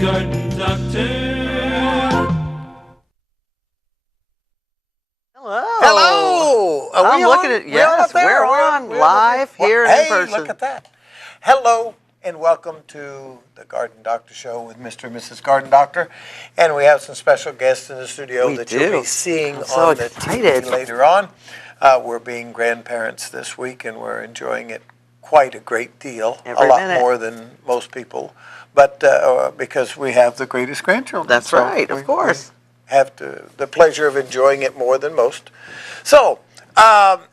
Garden Doctor. Hello. Hello. Are I'm we looking on? at yes, we're on live here in person. Hey, look at that. Hello and welcome to the Garden Doctor Show with Mr. and Mrs. Garden Doctor. And we have some special guests in the studio that you'll be seeing on the TV later on. We're being grandparents this week and we're enjoying it quite a great deal. A lot more than most people. But because we have the greatest grandchildren. That's right, of course. Have the pleasure of enjoying it more than most. So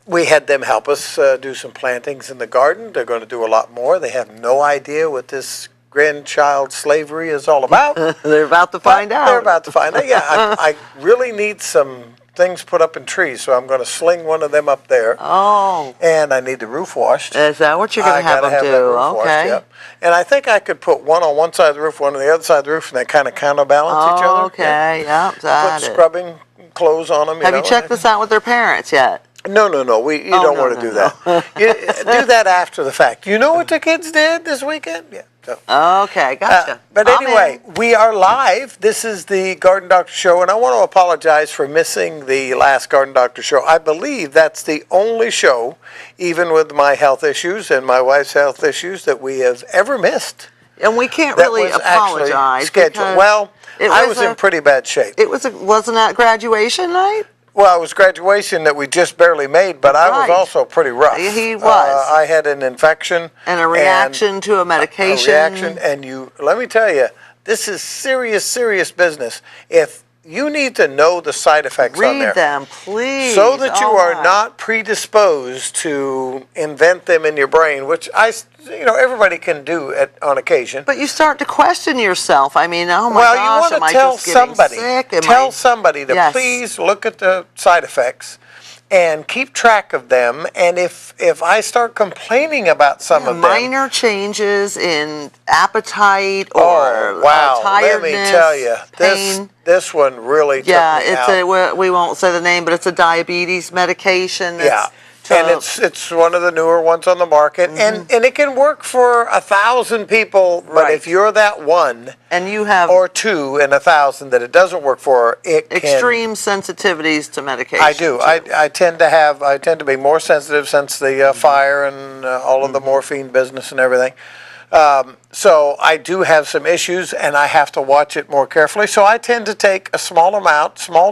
we had them help us do some plantings in the garden. They're going to do a lot more. They have no idea what this grandchild slavery is all about. They're about to find out. They're about to find out. Yeah, I really need some things put up in trees, so I'm going to sling one of them up there. Oh. And I need the roof washed. Is that what you're going to have them do? Okay. Washed, and I think I could put one on one side of the roof, one on the other side of the roof, and they kind of counterbalance each other. Okay, Put scrubbing clothes on them. Have you checked this out with their parents yet? No. You don't want to do that. You do that after the fact. You know what the kids did this weekend? Yeah. So. Okay, gotcha. But anyway, we are live. This is the Garden Doctor Show, and I want to apologize for missing the last Garden Doctor Show. I believe that's the only show, even with my health issues and my wife's health issues, that we have ever missed. And we can't really apologize. Well, I was in pretty bad shape. Wasn't that graduation night? Well, it was graduation that we just barely made, but I was also pretty rough. He was. I had an infection. And a reaction to a medication. Let me tell you, this is serious, serious business. If you need to know the side effects on there. Read them, please. So that you are not predisposed to invent them in your brain, which everybody can do on occasion. But you start to question yourself. I mean, oh my gosh, am I just getting sick? Tell somebody to please look at the side effects and keep track of them. And if I start complaining about some of them, minor changes in appetite or tiredness, let me tell you, this one really took me out. We won't say the name, but it's a diabetes medication. And it's one of the newer ones on the market, and it can work for 1,000 people. But if you're that one, and you have or two in 1,000 that it doesn't work for, extreme sensitivities to medication. I do. I tend to be more sensitive since the fire and all of the morphine business and everything. So I do have some issues, and I have to watch it more carefully. So I tend to take a small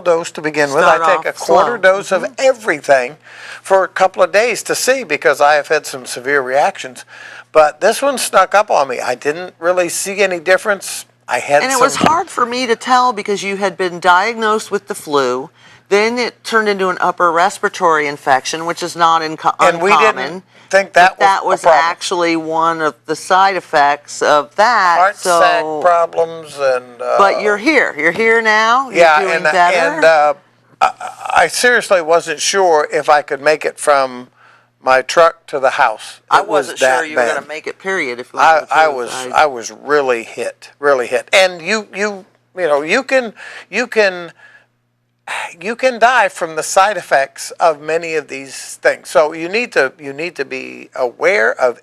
dose to begin with. I take a quarter dose of everything for a couple of days to see, because I have had some severe reactions. But this one snuck up on me. I didn't really see any difference. It was hard for me to tell because you had been diagnosed with the flu. Then it turned into an upper respiratory infection, which is not uncommon. And we didn't think that was actually one of the side effects of that. Heart sac problems and. But you're here. You're here now. You're doing better. And I seriously wasn't sure if I could make it from my truck to the house. I wasn't sure you were going to make it. Period. If I was really hit. And you can die from the side effects of many of these things. So you need to be aware of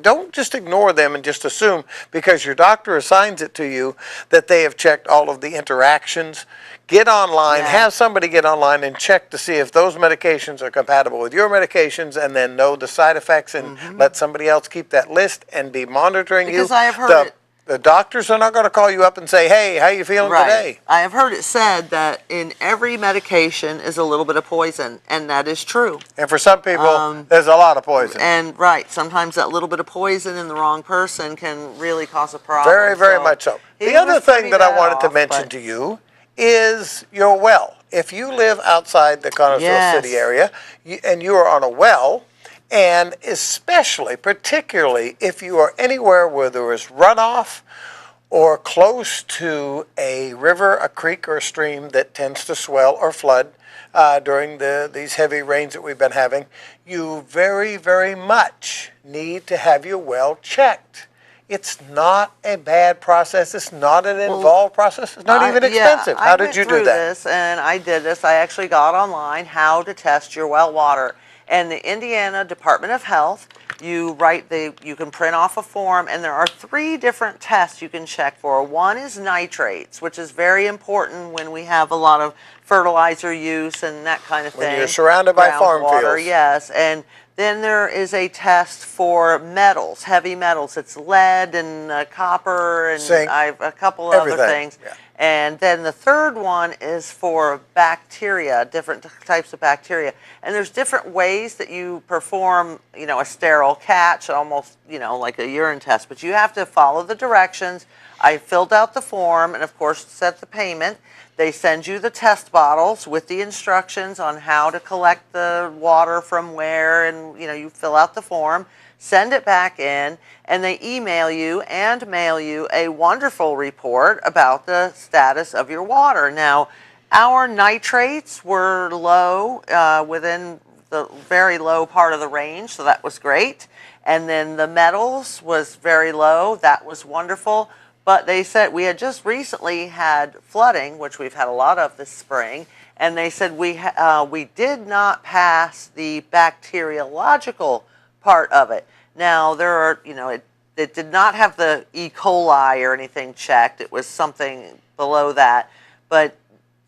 don't just ignore them and just assume because your doctor assigns it to you that they have checked all of the interactions. Get online, have somebody get online and check to see if those medications are compatible with your medications, and then know the side effects, and let somebody else keep that list and be monitoring you. Because I have heard the doctors are not going to call you up and say, hey, how you feeling today? I have heard it said that in every medication is a little bit of poison, and that is true. And for some people, there's a lot of poison. And sometimes that little bit of poison in the wrong person can really cause a problem. Very, very much so. The other thing that I wanted to mention to you is your well. If you live outside the Connersville City area and you are on a well, and particularly if you are anywhere where there is runoff or close to a river, a creek, or a stream that tends to swell or flood during these heavy rains that we've been having, you very, very much need to have your well checked. It's not a bad process. It's not an involved process. It's not even expensive. How did you do that? I did this. I actually got online how to test your well water. And the Indiana Department of Health, you can print off a form, and there are 3 different tests you can check for. One is nitrates, which is very important when we have a lot of fertilizer use and that kind of thing. When you're surrounded by farm Groundwater, fields. yes. And then there is a test for metals, heavy metals. It's lead and copper and Zinc, a couple everything. other things. Yeah. And then the third one is for bacteria, different types of bacteria. And there's different ways that you perform, a sterile catch, almost, like a urine test. But you have to follow the directions. I filled out the form and, of course, set the payment. They send you the test bottles with the instructions on how to collect the water from where, and you fill out the form, send it back in, and they email you and mail you a wonderful report about the status of your water. Now, our nitrates were low, within the very low part of the range, so that was great. And then the metals was very low, that was wonderful. But they said we had just recently had flooding, which we've had a lot of this spring, and they said we did not pass the bacteriological part of it. Now there are, it did not have the E. coli or anything checked. It was something below that, but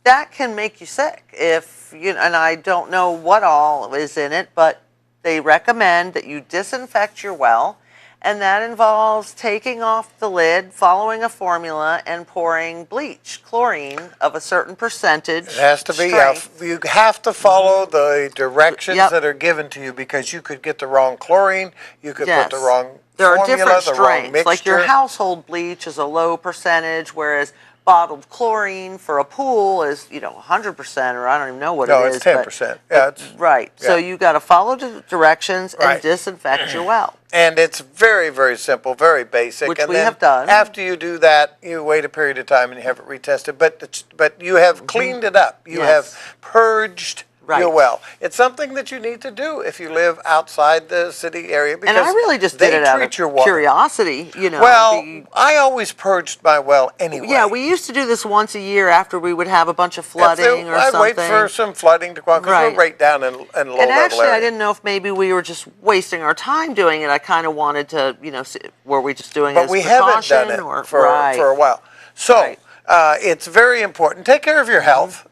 that can make you sick if and I don't know what all is in it, but they recommend that you disinfect your well. And that involves taking off the lid, following a formula, and pouring bleach, chlorine of a certain percentage. It has to be, you have to follow the directions that are given to you, because you could get the wrong chlorine, you could put the wrong there formula, are different the wrong strengths. mixture. Like your household bleach is a low percentage, whereas bottled chlorine for a pool is, 100%, or I don't even know what it is. No, it's 10%. It's right. Yeah. So you got to follow the directions and Right. disinfect your well. And it's very, very simple, very basic. Which and we then have done. After you do that, you wait a period of time and you have it retested. But you have cleaned it up. You Yes. have purged Right. your well. It's something that you need to do if you live outside the city area, because And I really just they did it out treat of your water. curiosity, Well, I always purged my well anyway. Yeah, we used to do this once a year after we would have a bunch of flooding or I'd something. wait for some flooding to go on, because Right. we're right down in low And level actually, area. I didn't know if maybe we were just wasting our time doing it. I kind of wanted to, were we just doing it But as we precaution? haven't done it for right. a while. So Right. it's very important. Take care of your health.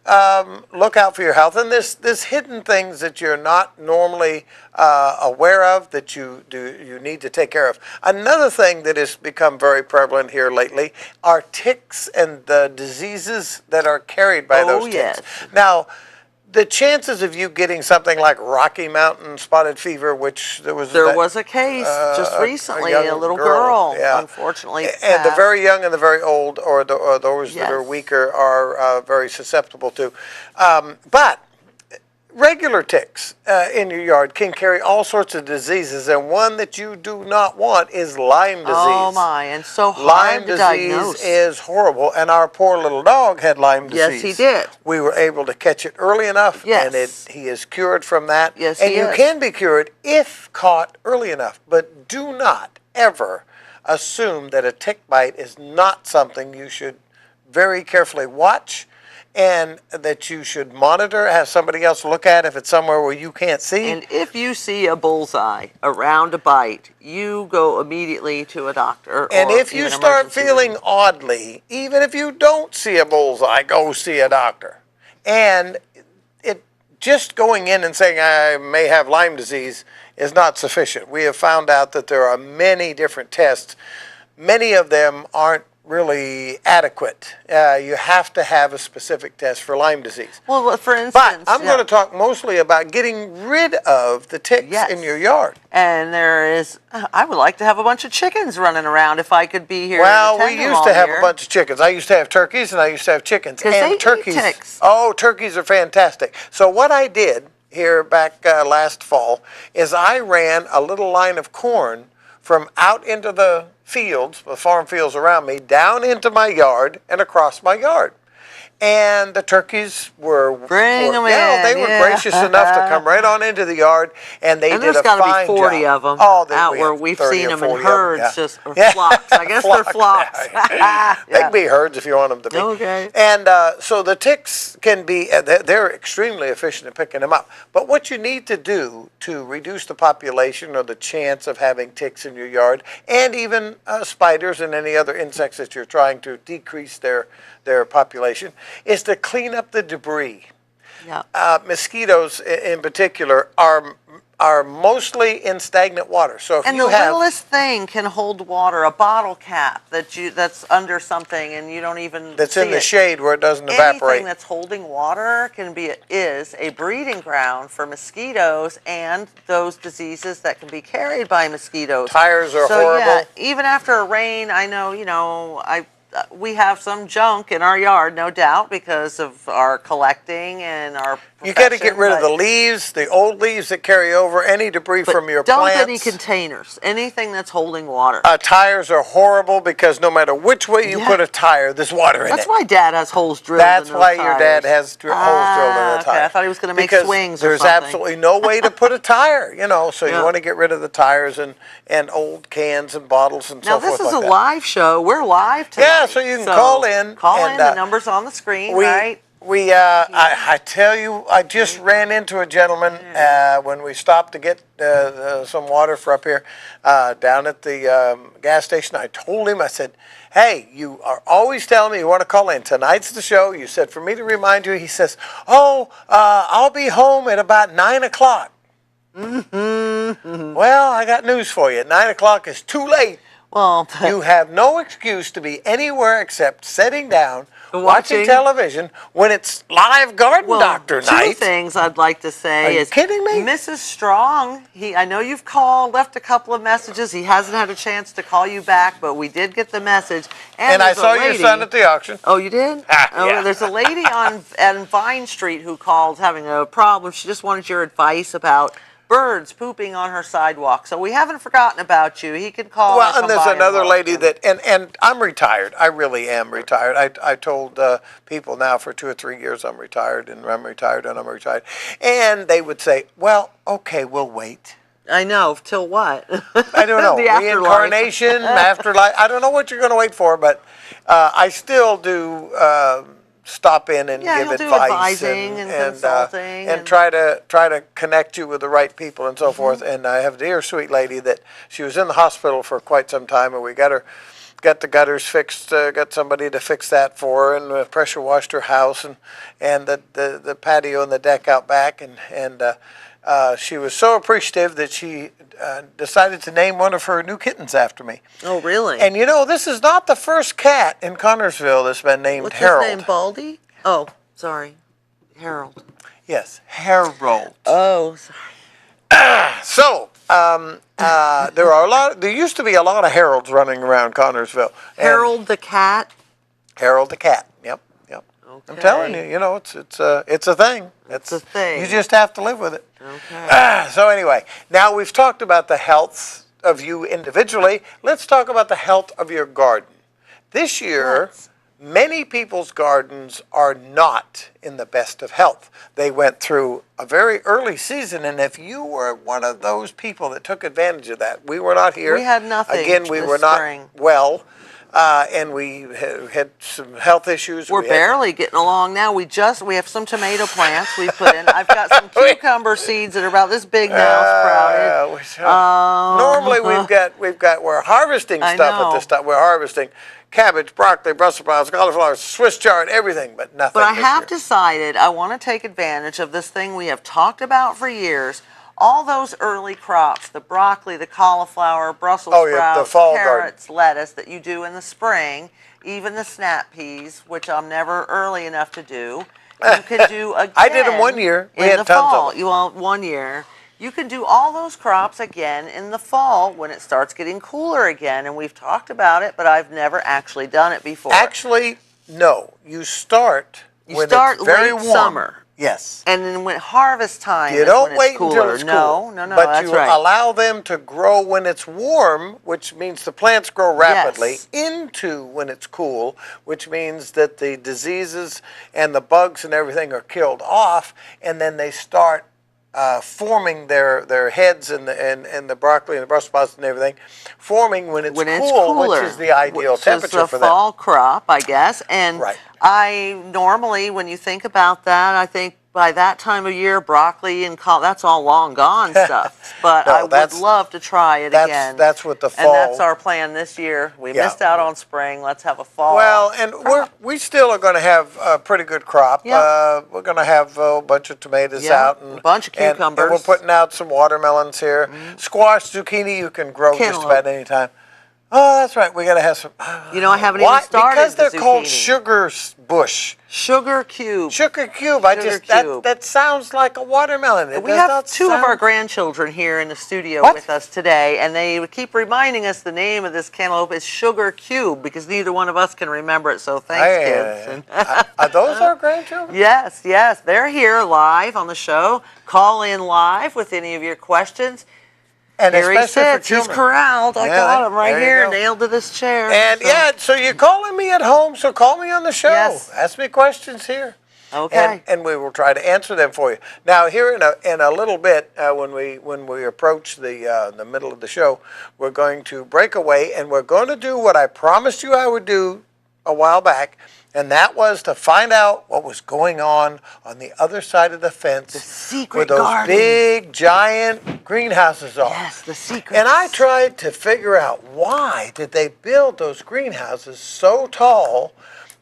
Look out for your health. And there's hidden things that you're not normally aware of that you need to take care of. Another thing that has become very prevalent here lately are ticks and the diseases that are carried by those ticks. Yes. Now, the chances of you getting something like Rocky Mountain spotted fever, which there was a case just recently, young a little girl, yeah. unfortunately. And the passed. very young and the very old, or those that are Yes. weaker, are very susceptible to. But regular ticks in your yard can carry all sorts of diseases, and one that you do not want is Lyme disease. Oh my, and so hard Lyme to disease diagnose. is horrible, and our poor little dog had Lyme disease. Yes, he did. We were able to catch it early enough, Yes. and he is cured from that. Yes, and he you is. can be cured if caught early enough, but do not ever assume that a tick bite is not something you should very carefully watch, and that you should monitor, have somebody else look at if it's somewhere where you can't see. And if you see a bullseye around a bite, you go immediately to a doctor. And or if you even start emergency feeling room. oddly, even if you don't see a bullseye, go see a doctor. And it just going in and saying I may have Lyme disease is not sufficient. We have found out that there are many different tests. Many of them aren't really adequate. You have to have a specific test for Lyme disease. Well, for instance, But I'm going to talk mostly about getting rid of the ticks Yes. in your yard. And there is, I would like to have a bunch of chickens running around if I could be here. Well, and we attend them used to all have year. a bunch of chickens. I used to have turkeys and I used to have chickens. 'Cause And they eat turkeys. ticks. Oh, turkeys are fantastic. So what I did here back last fall is I ran a little line of corn from out into the fields, the farm fields around me, down into my yard and across my yard. and the turkeys were Bring 'em they in, were yeah. gracious enough to come right on into the yard, and they And did there's a got to fine be 40 job. of them Oh, out we where have we've 30 seen or them in 40 of 'em, herds, yeah. just or Yeah. flocks. I guess they're flocks. They can be herds if you want them to be. Okay. And so the ticks can be, they're extremely efficient in picking them up. But what you need to do to reduce the population or the chance of having ticks in your yard, and even spiders and any other insects that you're trying to decrease their population, is to clean up the debris. Yeah. Mosquitoes in particular are mostly in stagnant water. So if And you the have littlest thing can hold water, a bottle cap that's under something and you don't even that's see in the it. shade where it doesn't evaporate. Anything that's holding water is a breeding ground for mosquitoes and those diseases that can be carried by mosquitoes. Tires are so horrible. yeah, even after a rain, I know, we have some junk in our yard, no doubt, because of our collecting and our You got to get profession, rid of but- the leaves, the old leaves that carry over, any debris but from your dump plants. any containers, anything that's holding water. Tires are horrible because no matter which way you Yeah. put a tire, there's water in That's it. why Dad has holes drilled That's in those why your dad tires. has holes drilled in the Okay, tire. I thought he was going to make Because swings or there's something. absolutely no way to put a tire, so you Yeah. want to get rid of the tires and old cans and bottles and Now so forth this is like a that. live show. We're live tonight. Yeah, so you can call in. Call and, in. The number's on the screen, right? I tell you, I just ran into a gentleman when we stopped to get some water for up here down at the gas station. I told him, I said, hey, you are always telling me you want to call in. Tonight's the show. You said for me to remind you. He says, I'll be home at about 9 o'clock. Well, I got news for you. 9 o'clock is too late. Well, You have no excuse to be anywhere except sitting down, watching Watching. television when it's live garden doctor two night. things I'd like to say Are you is kidding me? Mrs. Strong, I know you've called, left a couple of messages. He hasn't had a chance to call you back, but we did get the message. And I there's a saw your lady- son at the auction. Oh, you did? Yeah. There's a lady on Vine Street who called having a problem. She just wanted your advice about birds pooping on her sidewalk. So we haven't forgotten about you. He can call. Well, come and there's by another look. lady that, and I'm retired. I really am retired. I told people now for 2 or 3 years I'm retired, and I'm retired, and I'm retired. And they would say, well, okay, we'll wait. I know. Till what? I don't know. The afterlife. Reincarnation, afterlife. I don't know what you're going to wait for, but I still do stop in and Yeah, give he'll do advice advising and consulting and and- try to connect you with the right people and so forth. And I have a dear sweet lady that she was in the hospital for quite some time, and we got the gutters fixed, got somebody to fix that for her, and pressure washed her house and the patio and the deck out back, and she was so appreciative that she decided to name one of her new kittens after me. Oh, really? And this is not the first cat in Connorsville that's been named What's Harold. his name? Baldy? Oh, sorry. Harold. Yes, Harold. Oh, sorry. So, there used to be a lot of Harolds running around Connorsville. And Harold the cat. Harold the cat. Yep. I'm telling you, it's a thing. It's a thing. You just have to live with it. Okay. So anyway, now we've talked about the health of you individually. Let's talk about the health of your garden. This year, Let's. many people's gardens are not in the best of health. They went through a very early season, and if you were one of those people that took advantage of that, we were not here. We had nothing Again, we this were not spring. well, and we had some health issues. We're We had- barely getting along now. We have some tomato plants we put in. I've got some cucumber seeds that are about this big now sprouted. Normally we're harvesting I stuff at know. this time. We're harvesting cabbage, broccoli, Brussels sprouts, cauliflower, Swiss chard, everything, but nothing. But I this have year. decided I want to take advantage of this thing we have talked about for years. All those early crops, the broccoli, the cauliflower, Brussels Oh, yeah, the sprouts, fall garden. carrots, lettuce that you do in the spring, even the snap peas, which I'm never early enough to do. You can do again. I did 'em one year. We in had the tons of fall. 'em. You want 1 year. You can do all those crops again in the fall when it starts getting cooler again. And we've talked about it, but I've never actually done it before. Actually, no. You start You when start it's very late warm. summer. Yes. And then when harvest time You is don't when it's wait cooler. until it's cool. No, But that's you right. allow them to grow when it's warm, which means the plants grow rapidly, Yes. into when it's cool, which means that the diseases and the bugs and everything are killed off, and then they start forming their heads and the broccoli and the Brussels sprouts and everything, forming when it's cool, cooler, which is the ideal which temperature is for a them. fall crop, I guess. And Right. I normally, when you think about that, I think by that time of year, broccoli and that's all long gone stuff. But No, I would that's- love to try it again. That's what the fall. And that's our plan this year. We Yeah. missed out on spring. Let's have a fall. Well, and we still are going to have a pretty good crop. Yep. We're going to have a bunch of tomatoes Yep, out and a bunch of and cucumbers. we're putting out some watermelons here. Squash, zucchini, you can grow just Cantaloupe. about any time. Oh, that's right. We got to have some. You know, I haven't Why? even started Because they're the called zucchini. sugar bush. Sugar cube. Sugar cube. Sugar cube. That sounds like a watermelon. It We does have not two of our sound- grandchildren here in the studio What? with us today, and they keep reminding us the name of this cantaloupe is Sugar Cube because neither one of us can remember it. So thanks, kids. Are those our grandchildren? Yes, yes, they're here live on the show. Call in live with any of your questions. And Here he especially for sits. He's children. corralled. I Yeah, got him right there you here, go. nailed to this chair. And So- yeah, so you're calling me at home, so call me on the show. Yes. Ask me questions here. Okay. And we will try to answer them for you. Now, here in a little bit, when we approach the middle of the show, we're going to break away, and we're going to do what I promised you I would do a while back, and that was to find out what was going on the other side of the fence, The secret where those garden. big giant greenhouses are. Yes, the secret. And I tried to figure out why did they build those greenhouses so tall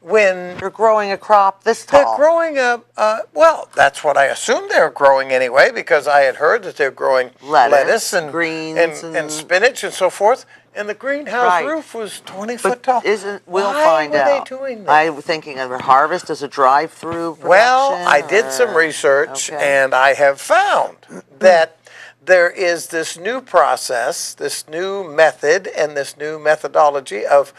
when You're growing a crop this they're tall. growing up. Well, that's what I assumed they were growing anyway, because I had heard that they're growing Lettuce, and greens, and spinach and so forth. And the greenhouse Right. roof was 20 foot tall. We'll Why find were out. they doing that? I'm thinking of a harvest as a drive-through production. Well, I did some or- research, okay. and I have found that there is this new process, this new method, and this new methodology of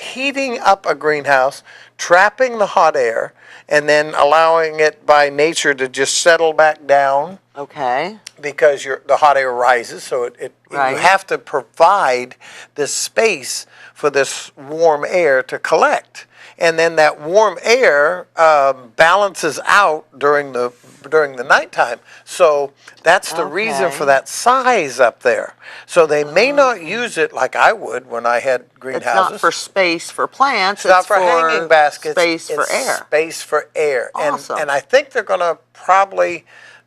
heating up a greenhouse, trapping the hot air, and then allowing it by nature to just settle back down Okay. because the hot air rises. So Right. you have to provide this space for this warm air to collect. And then that warm air balances out during the nighttime. So that's the reason Okay. for that size up there. So they may not use it like I would when I had It's greenhouses. not for space for plants. It's not for hanging baskets. Space for it's air. Space for air. Awesome. And I think they're going to probably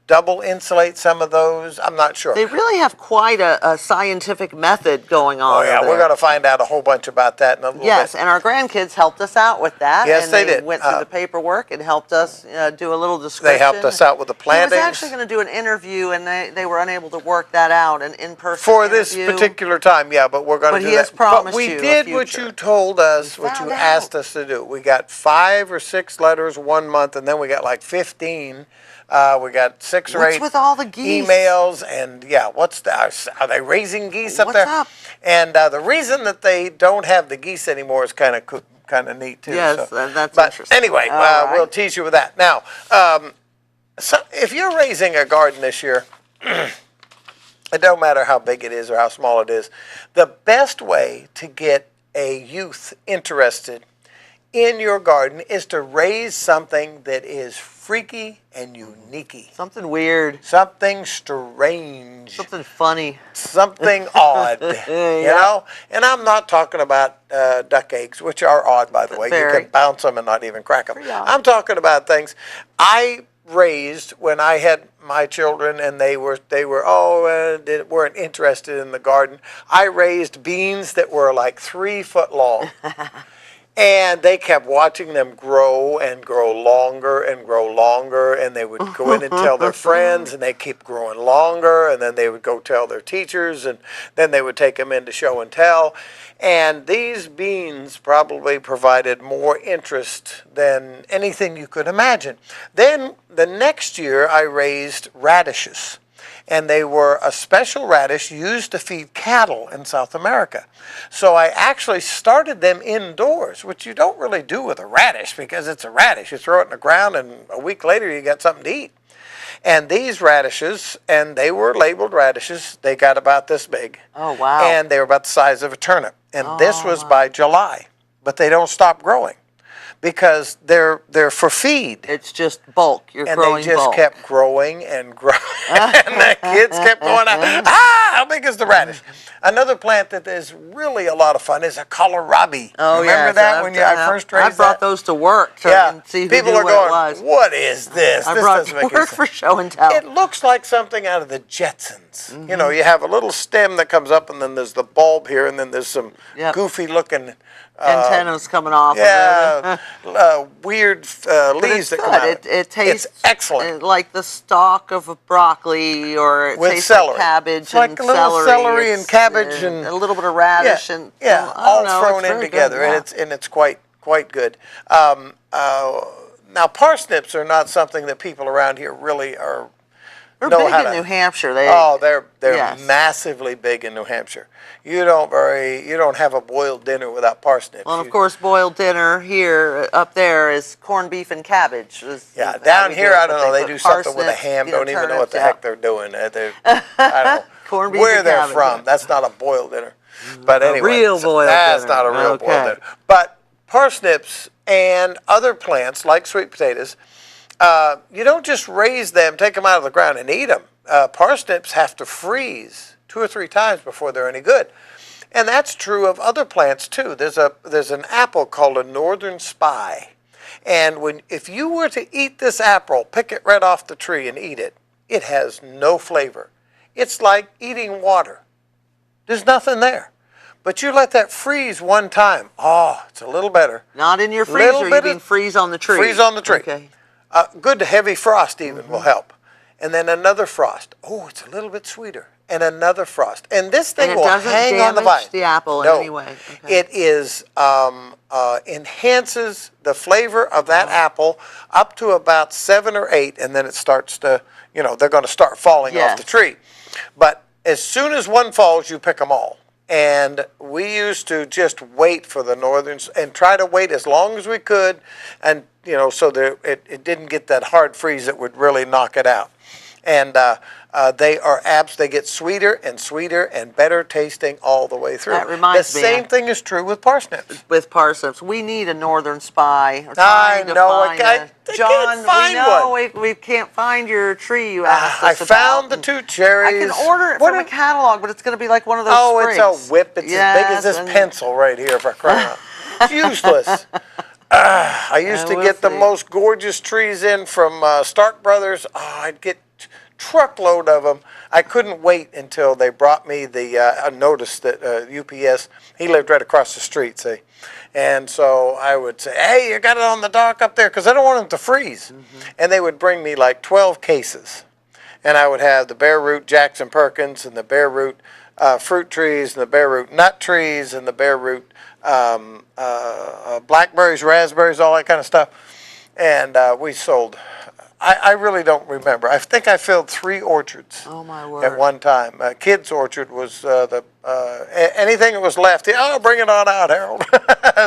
double insulate some of those. I'm not sure. They really have quite a scientific method going on. Oh yeah, over we're there. going to find out a whole bunch about that in a little Yes, bit. and our grandkids helped us out with that. Yes, and they did. Went through the paperwork and helped us do a little description. They helped us out with the He plantings. was actually going to do an interview, and they were unable to work that out, an in-person For this interview. particular time, yeah, but we're going to But do he that. has promised but we you a did what future. you told us, what you found asked out. us to do. We got 5 or 6 letters 1 month, and then we got like 15. We got 6 or What's 8 with all the geese? emails, and yeah, are they raising geese up What's there? up? And the reason that they don't have the geese anymore is kind of neat too. Yes, so. that's but interesting. anyway, All right. we'll tease you with that. Now, so if you're raising a garden this year, it don't matter how big it is or how small it is, the best way to get a youth interested in your garden is to raise something that is freaky and unique. Something weird, Something strange. something funny. Something odd. You know? And I'm not talking about duck eggs, which are odd, by the way. You Very. can bounce them and not even crack them. Pretty odd. I'm talking about things I raised when I had my children, and they weren't interested in the garden. I raised beans that were like 3 foot long. And they kept watching them grow and grow longer and grow longer, and they would go in and tell their friends, and they keep growing longer, and then they would go tell their teachers, and then they would take them in to show and tell. And these beans probably provided more interest than anything you could imagine. Then the next year I raised radishes. and they were a special radish used to feed cattle in South America. So I actually started them indoors, which you don't really do with a radish because it's a radish. You throw it in the ground and a week later you got something to eat. And these radishes, and they were labeled radishes, they got about this big. Oh, wow. And they were about the size of a turnip. And this was by July, but they don't stop growing because they're for feed. It's just bulk. You're growing bulk. And they just kept growing and growing. And the kids kept going out, how big is the radish? Another plant that is really a lot of fun is a kohlrabi. Oh, yeah. Remember that when I first raised that? I brought those to work and see who people knew are what going, it was. what is this? I This brought doesn't it make to any work sense. for show and tell. It looks like something out of the Jetsons. You know, you have a little stem that comes up, and then there's the bulb here, and then there's some goofy-looking antennas coming off. weird But leaves it's that come good. out. It tastes it's excellent. like the stalk of a broccoli, or it With tastes celery. like cabbage It's like and a little celery and cabbage and a little bit of radish and all thrown in together, and it's quite good. Now parsnips are not something that people around here really are. They're big in New Hampshire. They're massively big in New Hampshire. You don't have a boiled dinner without parsnips. Well, and of course, boiled dinner here up there is corned beef and cabbage. Down here I don't know. They do something with a ham. Don't even know what the heck they're doing. I don't know corned beef where and they're cabbage. from. That's not a boiled dinner. But anyway, real boiled that's dinner. not a real boiled dinner. But parsnips and other plants like sweet potatoes. You don't just raise them, take them out of the ground and eat them. Parsnips have to freeze 2 or 3 times before they're any good. And that's true of other plants too. There's an apple called a northern spy. And if you were to eat this apple, pick it right off the tree and eat it, it has no flavor. It's like eating water. There's nothing there. But you let that freeze one time. Oh, it's a little better. Not in your freezer, you mean freeze on the tree. Freeze on the tree. Okay. Good heavy frost even will help. And then another frost. Oh, it's a little bit sweeter. And another frost. And this thing will hang on the vine. It doesn't damage the apple in any way. Okay. It is enhances the flavor of that apple up to about 7 or 8, and then it starts to, they're going to start falling off the tree. But as soon as one falls, you pick them all. And we used to just wait for the northerns and try to wait as long as we could, and so that it didn't get that hard freeze that would really knock it out. And they get sweeter and better tasting all the way through. That reminds me. The same thing is true with parsnips. With parsnips, we need a northern spy. I know. I can't find one. We can't find your tree you asked us about. I found the 2 cherries. I can order it from a catalog, but it's going to be like one of those sprigs. It's a whip. It's as big as this pencil right here, for crying out. It's useless. I used to get the most gorgeous trees in from Stark Brothers. I'd get truckload of them. I couldn't wait until they brought me the notice that UPS, he lived right across the street, see. And so I would say, hey, you got it on the dock up there, because I don't want them to freeze. And they would bring me like 12 cases. And I would have the bare root Jackson Perkins and the bare root fruit trees and the bare root nut trees and the bare root blackberries, raspberries, all that kind of stuff. And we sold. I really don't remember. I think I filled 3 orchards. Oh, my word. At one time. Kids' orchard was anything that was left. Bring it on out, Harold.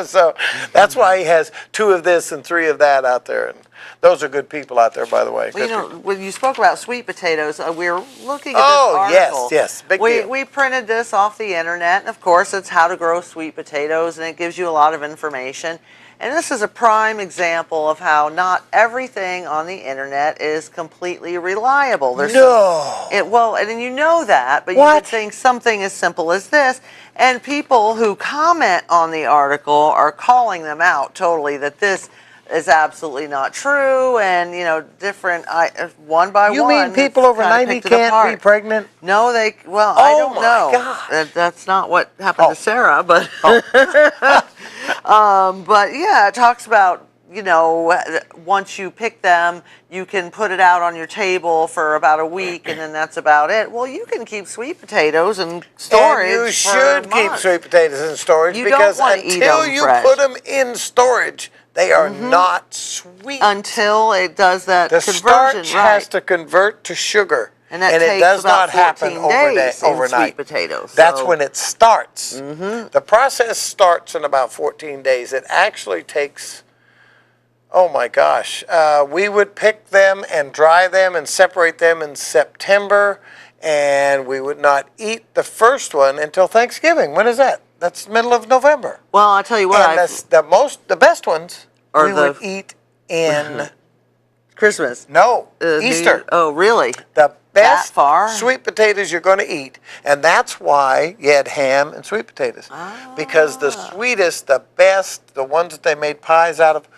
So that's why he has 2 of this and 3 of that out there. And those are good people out there, by the way. Well, when you spoke about sweet potatoes, we were looking at this article. Yes, big deal. We printed this off the internet, and of course, it's how to grow sweet potatoes, and it gives you a lot of information. And this is a prime example of how not everything on the internet is completely reliable. And you know that, but you would think something as simple as this. And people who comment on the article are calling them out totally that this is absolutely not true, and different one by one. You mean people over 90 can't be pregnant? No, I don't know. God. That's not what happened to Sarah, but but yeah, it talks about once you pick them, you can put it out on your table for about a week, and then that's about it. Well, you can keep sweet potatoes in storage. And you should keep sweet potatoes in storage, because until you put them in storage, they are not sweet. Until it does that the conversion. starch has to convert to sugar. And that it takes does about not happen 14 days in overnight. sweet potatoes. That's so- when it starts. The process starts in about 14 days. It actually takes, oh my gosh, we would pick them and dry them and separate them in September, and we would not eat the first one until Thanksgiving. When is that? That's middle of November. Well, I'll tell you what, And the best ones Or we would eat in Christmas. Easter. Oh, really? The best far? sweet potatoes you're going to eat, and that's why you had ham and sweet potatoes. Because the sweetest, the best, the ones that they made pies out of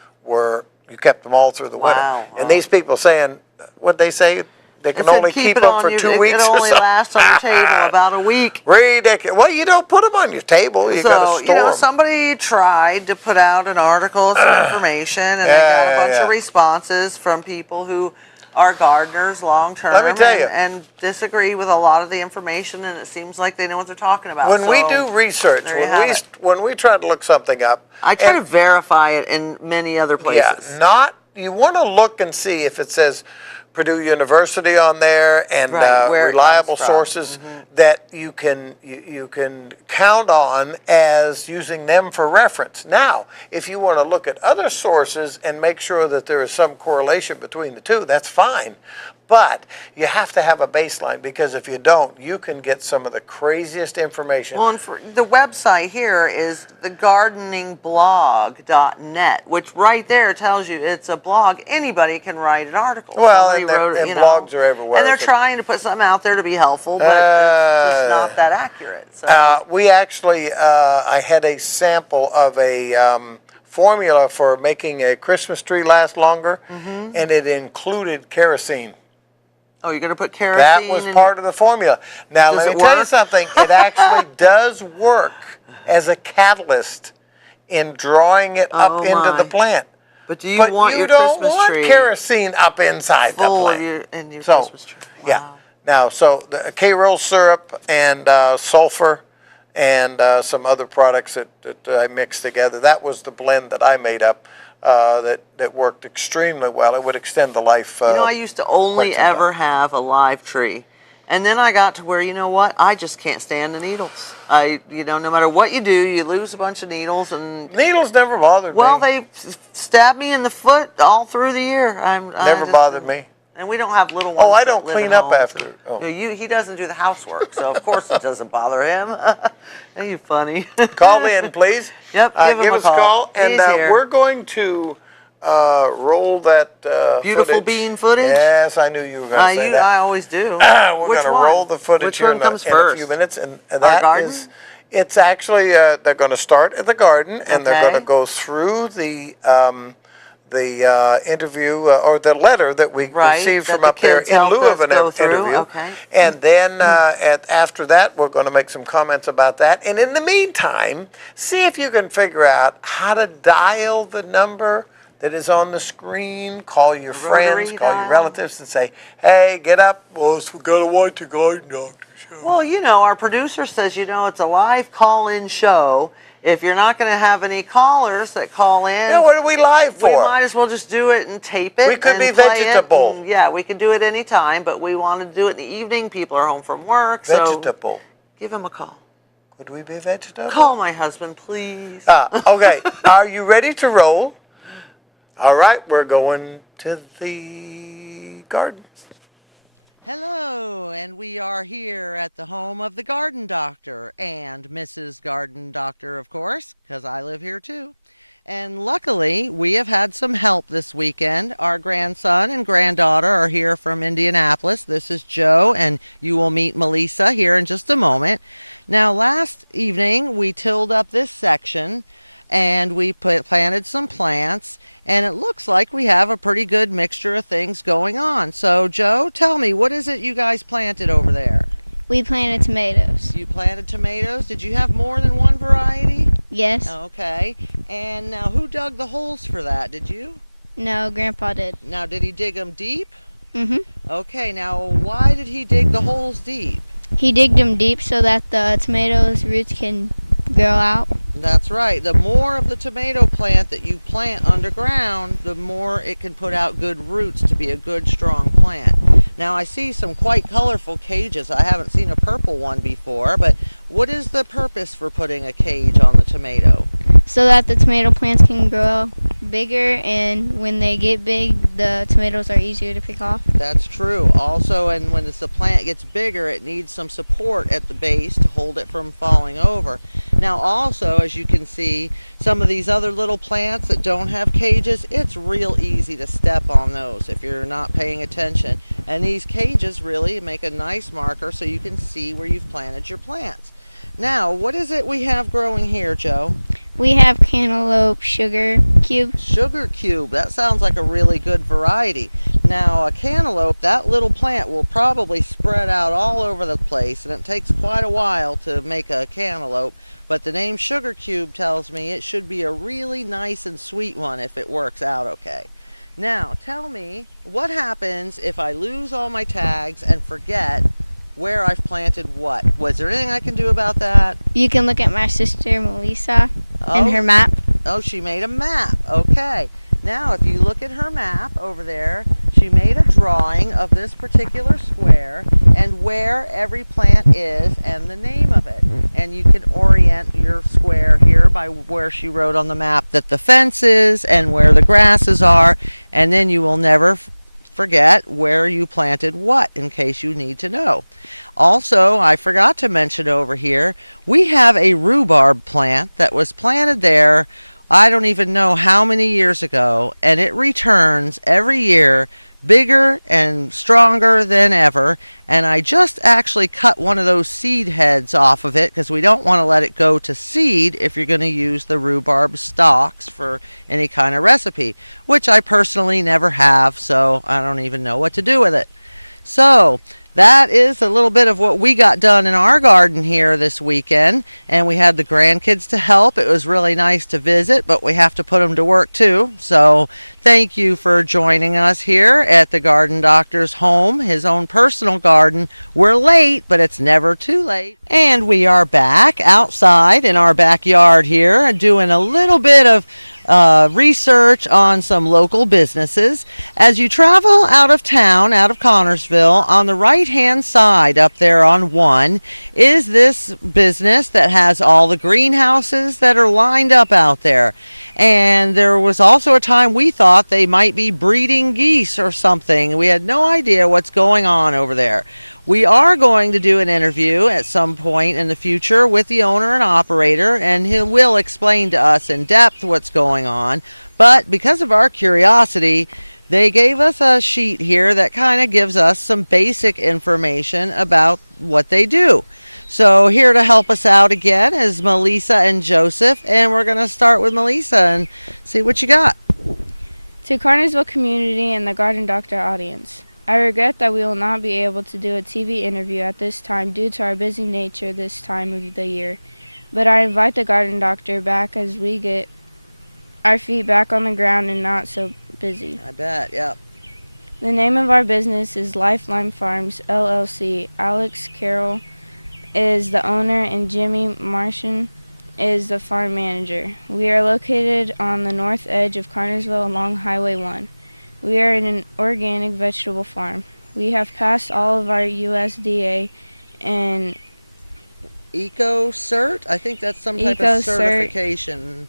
you kept them all through the Wow. winter. And these people saying, what'd they say? They can It said only keep it them on for your- 2 weeks It or only something. lasts on your table about a week. Ridiculous. Well, you don't put them on your table. You got So, to store them. somebody tried to put out an article of some information, and they got a bunch of responses from people who are gardeners long term. Let me tell you. And disagree with a lot of the information, and it seems like they know what they're talking about. When we So, do research, there you have it. when we try to look something up, I try and- to verify it in many other places. Yeah, you want to look and see if it says Purdue University on there and Right, where it reliable comes from. sources that you can count on as using them for reference. Now, if you want to look at other sources and make sure that there is some correlation between the two, that's fine. But you have to have a baseline, because if you don't, you can get some of the craziest information. Well, and the website here is thegardeningblog.net, which right there tells you it's a blog. Anybody can write an article. Well, Somebody wrote it, and blogs are everywhere. And they're So- trying to put something out there to be helpful, but it's just not that accurate. So. We actually, I had a sample of a formula for making a Christmas tree last longer, and it included kerosene. Oh, you're going to put kerosene That was part of the formula. Now, Does let it me tell you work? something. It actually does work as a catalyst in drawing it up Oh, into my. the plant. But do you But want you your don't Christmas want tree kerosene up inside the full plant. in your So, Christmas tree? Yeah. Wow. Now, so the K-roll syrup and sulfur and some other products that I mixed together, that was the blend that I made up that worked extremely well. It would extend the life. I used to only quite some time. ever have a live tree. And then I got to where, you know what, I just can't stand the needles. No matter what you do, you lose a bunch of needles. And Needles never bothered well, me. they stabbed me in the foot all through the year. Never bothered me. And we don't have little ones. Oh, I that don't live clean at up home, after. so- Oh. No, he doesn't do the housework, so of course it doesn't bother him. Are you funny? Call in, please. Yep, give him a us a call. call. And He's here. we're going to roll that Beautiful footage. bean footage? Yes, I knew you were going to say that. I always do. We're Which going to one? roll the footage Which here one in, comes in first? a few minutes. And Our that garden? is, it's actually, they're going to start at the garden, and they're Okay. going to go through the interview or the letter that we Right, received that from the up there kids in helped lieu of us an go through. interview. Okay. And then after that, we're going to make some comments about that. And in the meantime, see if you can figure out how to dial the number that is on the screen. Call your friends, Rotary call dial. your relatives and say, hey, get up. Well, we got to watch the garden doctor show. Well, our producer says, it's a live call-in show. If you're not going to have any callers that call in, Yeah, what are we live for? we might as well just do it and tape it. We could and be play it, vegetable. and, yeah, we can do it any time, but we want to do it in the evening. People are home from work, so Vegetable. give him a call. Could we be vegetable? Call my husband, please. Okay. Are you ready to roll? All right, we're going to the garden. Hello, and we are here at the home of the Garden Doctor and Mrs. Garden Doctor, of course, because I live here too. And luckily, we have had some help this weekend. Our grandson and granddaughter are here from Indianapolis. This is Joe, and you will meet Melissa here in just a moment. Now, last evening, we tilled up this section, and we planted some plants, and it looks like we have a pretty good mixture of things going on. So, Joe, tell me, what is it you guys planted over there? We planted tomatoes. You planted tomatoes. Did you have more than one variety? Yes. Okay. And now, who dug the holes for that? Did you? No, Grandpa did. Now, did he dig them deep? Mm-hmm. Okay. Now, why did he dig the holes deep? He digged them deep so that the tomatoes' roots can grow out. That's right. The more of the tomato plant that you plant underground, the more it can put out good roots to be a good, strong plant. Now I see some quite colorful cages. I haven't seen a purple one before, but what is the purpose for putting a cage on the tomato? So that the tomato plants can grow bigger, and when they get big, the tomatoes are easier to pick off. That's true. Also, and when the plant gets bigger, it needs some support at the base to hold it from falling over. Now also, as you can see, some of these other little plants that don't have cages, it's real easy to step on those if you're not paying attention. And these cages really make a nice marker so you can see where you've planted your plants. Now, what is it we have growing here, Joe? We have cantaloupe sugar cube. Sugar cube, that sounds like a really good variety. Now, a cantaloupe, that little plant will probably spread out all over the place, and it takes quite a while to make a cantaloupe, but the name sugar cube tells me it should be a really nice and sweet one if it works out okay. Now, tell me, what happens if I lose all my tags and forget where I've planted what? Was there anything I can do about that? You can look at my sister Melissa and her map. Oh, she made a map. Okay. Now, if you look at her map over there, she made a drawing of this particular square and where every plant is and the name of it. And you can orient your square here by where she wrote on the map that the fence is and where the grasses are, and then you will never forget where you planted what in case you need to know. Also, I forgot to mention over here, we have a rhubarb plant that was planted there, I don't even know how many years ago, and it returns every year bigger and stronger than ever. And I just actually cut one of those seed heads off of it because we don't want to let it go to seed if you're going to use the rhubarb stalks for any kind of recipe, which I personally never have, so I don't even know what to do with it. So that is a little bit of what we got done in our garden here this weekend, and we had the grandkids to help. It was really nice to visit, but we have to put them to work too. So thank you for joining us here at the Garden Doctor's home, his own personal garden. We're late, but it's never too late. And we are back outside in our backyard here doing a little bit of research on some local businesses. As you travel out of town, out of Connersville, on the right hand side up there on 1 is this business that has all the greenhouses that are lined up out there. And there was also a time we thought they might be breeding geese or something. We had no idea what's going on over there. We are going to do an interview at some point in the future with the owner and operator, and he will explain to us in depth what's going on. But because of our curiosity, they gave us a sheet here that kind of gives us some basic information about what they do. So here to help us out again is Melissa and Joseph, and we're going to start with Melissa and see what you got. To Connersville community and the Garden Doctor audience, I regret that we will not be able to do a TV interview at this time due to our busy nature this time of the year. But I invite the Garden Doctor back as we get our feet back on the ground and not so busy. I bet, yep. The name of our business is Lifeline Farms, LLC. Alex Carroll is the owner and Jimmy Martian is the farm manager. We are located on the north edge of Connersville along Highway 1. We are in an organic vegetable farm. We have passed all of our USDA and Eco-Cert? I think that's some type of certification.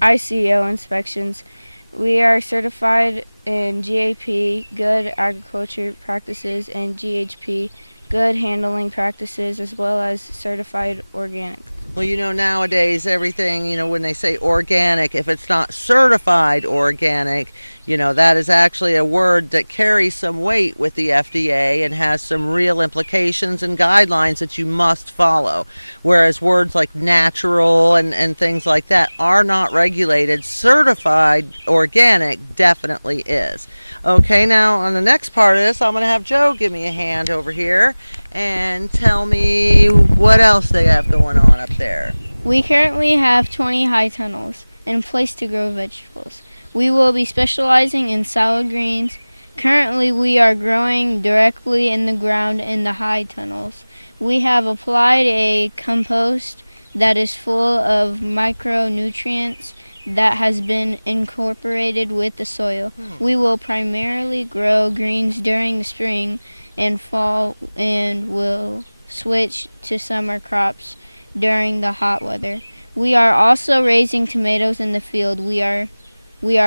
ICO inspections. We are certified in GAP, Good Agriculture Practices, and GHP, Good Handling Practices, as well as certified organic. Well, you know, nowadays everything, you know, when they say organic, if it's not certified organic, you know, that is actually a word that carries some weight with the FDA and has some real implications and guidelines that you must follow. Whereas words like natural and things like that are not regulated. Certified organic definitely is. Okay, now on the next part of this, I'm going to have Joe give me a hand over here and tell me what else they have going on up there. We currently have 20 high tunnels in place to grow vegetables. We will be specializing in salad greens. Currently, we are growing directly in the ground in the high tunnels. We have applied a compost that is full of micronutrients that has been incorporated with the soil. We will primarily grow greens during the spring and fall and will switch to summer crops during the hot weather. We are also raising tomatoes in the field. We are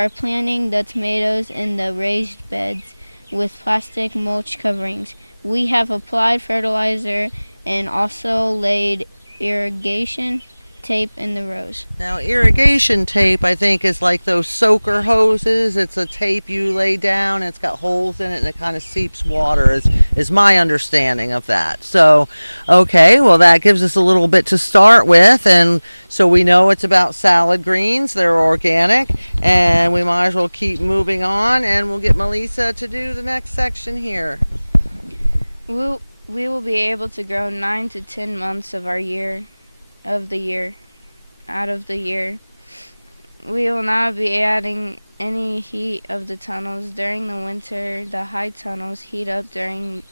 planting the tomatoes in the raised beds with plastic mulch coverings. We have applied fertilizer and also laid irrigation tape in the rows. Now, irrigation tape, I think, is like those soaker hoses. It's a tape you lay down, and it's got holes in it, and it kind of seeps water, is my understanding of that. So, okay, well, that gives us a little bit to start with, and so we know it's about salad greens. They're organic, and we might as well keep moving on, and we'll get Melissa to do the next section here. We will be able to grow 9 to 10 months of the year. We will not be adding any heat of the tunnels during the winter. The high tunnels heat up during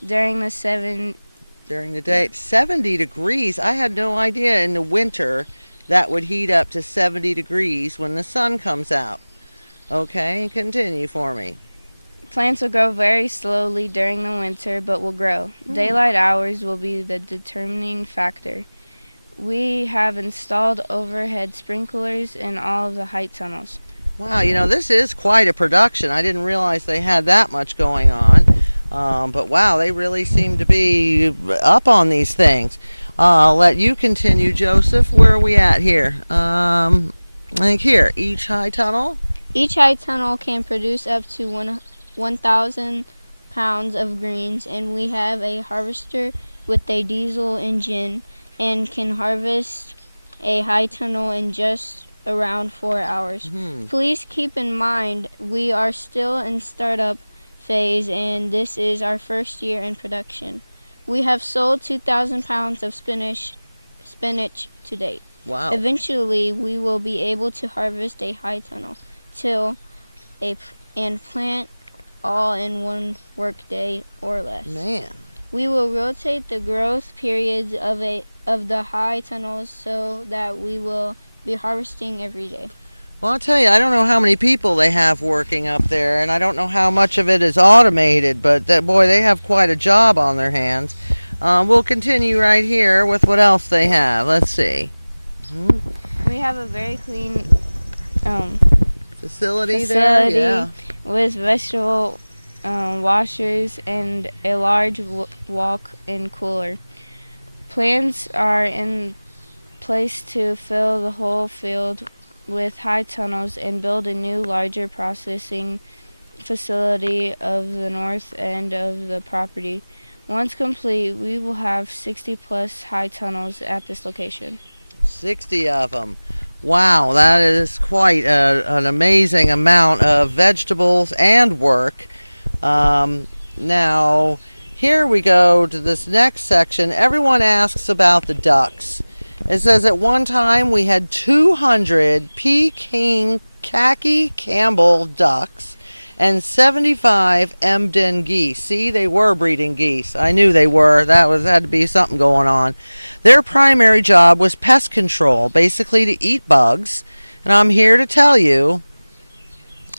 the day. 70 degrees. I had no idea in the winter that would heat up to 70 degrees when the sun comes out. Okay, continue for me. Plants will grow very slowly during the winter, but will grow. Daylight hours will be the determining factor. We have installed overhead sprinklers in all of the height tunnels. Wow, this is quite a production. I didn't realize they had that much going on. But wow, they really seem to be up on these things. I'll let you continue, Joseph. Where are we at here? I think here, each high tunnel? Each high tunnel can produce up to 1,000 pounds of greens, and we have a harvester with a diesel engine and can harvest a high tunnel in just around 4 hours. Please keep in mind we are still in startup phase, and this is our first year in production. We have sold 2,000 pounds of spinach to date. Wow. Eventually we will be able to harvest a high tunnel and plant all in one workday or less. Man. We will rotate the growth periods of the high tunnels so that we will be harvesting every day. Well, I'll tell you, I don't know how many people they have working up there, and I don't know how much of it is automated, but boy, they have quite a job on their hands. We'll continue right here with what else they have. Let's see. We have a very clean Facility there, yeah. With vegetable washers and a large walk-in cooler. Plans are in place to fill the whole field with high tunnels and build a new, larger processing facility of the north end of the property. Once complete, we will have 60 plus high tunnels at this location. 60 of them. Wow, that is quite an amazing amount of vegetables and work. Now, here we go to this next section. Everyone asks about the ducks. It says at one time we had 200 Peking khaki Campbell ducks and 75 Emden geese. See, they were breeding geese. I knew they were. Had to be something going on. Their primary job was pest control, basically to eat bugs. And I'm here to tell you,